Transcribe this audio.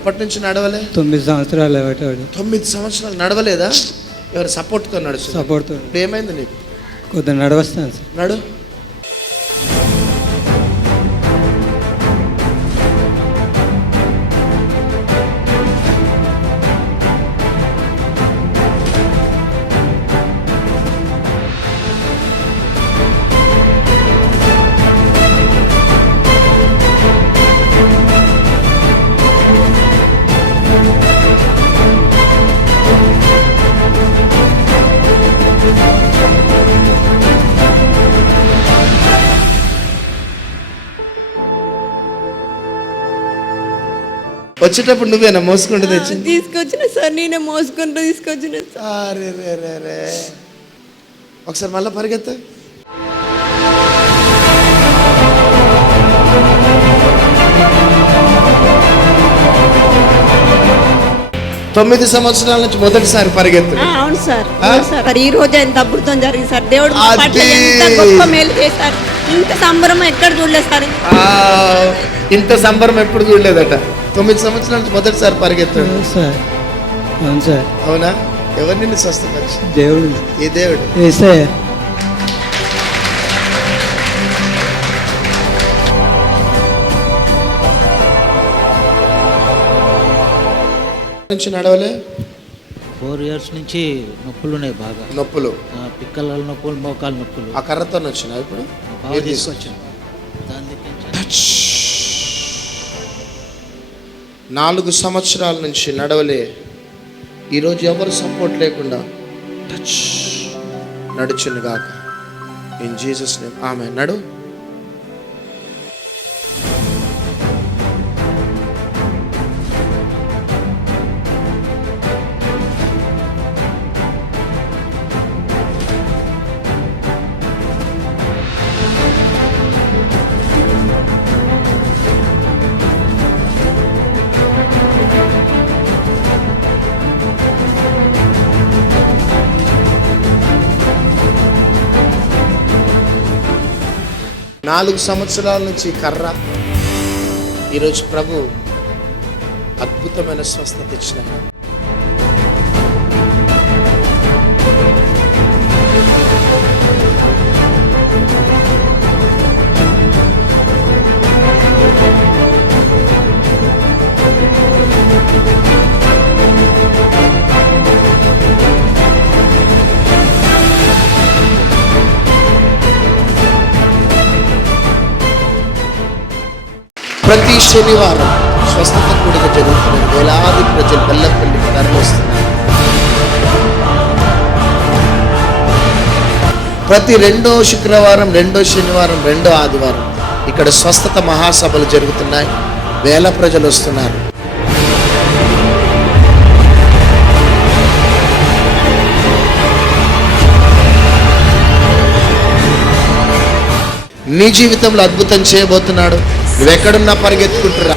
ఎప్పటి నుంచి నడవలే? 9 సంవత్సరాలు. 9 సంవత్సరాలు నడవలేదా? ఎవరు సపోర్ట్తో నడుస్తుంది? సపోర్ట్తో. ఇప్పుడు ఏమైంది నీకు? కొద్దిగా నడవస్తాను సార్. నడు. వచ్చేటప్పుడు నువ్వేనా మోసుకుంటూ తెచ్చింది? తీసుకొచ్చిన సార్, నేనే మోసుకుంటూ తీసుకొచ్చిన సార్. రే ఒకసారి మళ్ళీ పరిగెత్త. తొమ్మిది సంవత్సరాల నుంచి మొదటిసారి పరిగెత్తు. అవును సార్, అవును సార్. ఈ రోజు ఎంత అద్భుతం జరిగింది సార్. దేవుడు మా పట్ల ఎంత గొప్ప మేలు చేశారు. ఇంత సంబరం ఎక్కడ చూడలేదు సార్. ఇంత సంబరం ఎప్పుడు చూడలేదట. 9 సంవత్సరాల నుంచి మొదటిసారి పరిగెత్తాడు సార్. అవును సార్. అవునా? ఎవరు నిన్ను స్వస్థపరిచి? దేవుడు. ఏ దేవుడు? యేసయ్య. నుంచి నడవలే? 4 years నుంచి నొప్పులు ఉన్నాయి బాగా. నొప్పులు, పిక్కల నొప్పులు, మోకాలు నొప్పులు. ఆ కర్రతో వచ్చినా ఇప్పుడు బాగా తీసుకొచ్చాను. 4 సంవత్సరాల నుంచి నడవలే. ఈరోజు ఎవరు సపోర్ట్ లేకుండా టచ్ నడుచును గాక ఇన్ జీసస్ నేమ్. ఆమె నడు. నాలుగు సంవత్సరాల నుంచి కర్ర. ఈరోజు ప్రభు అద్భుతమైన స్వస్థత ఇచ్చిన. ప్రతి శనివారం స్వస్థత కూడిక జరుగుతుంది. వేలాది ప్రజలు బెల్లంపల్లికి తరలిస్తున్నారు. ప్రతి 2వ శుక్రవారం, 2వ శనివారం, 2వ ఆదివారం ఇక్కడ స్వస్థత మహాసభలు జరుగుతున్నాయి. వేల ప్రజలు వస్తున్నారు. నీ జీవితంలో అద్భుతం చేయబోతున్నాడు. నువ్వెక్కడున్నా పరిగెత్తుకుంటురా.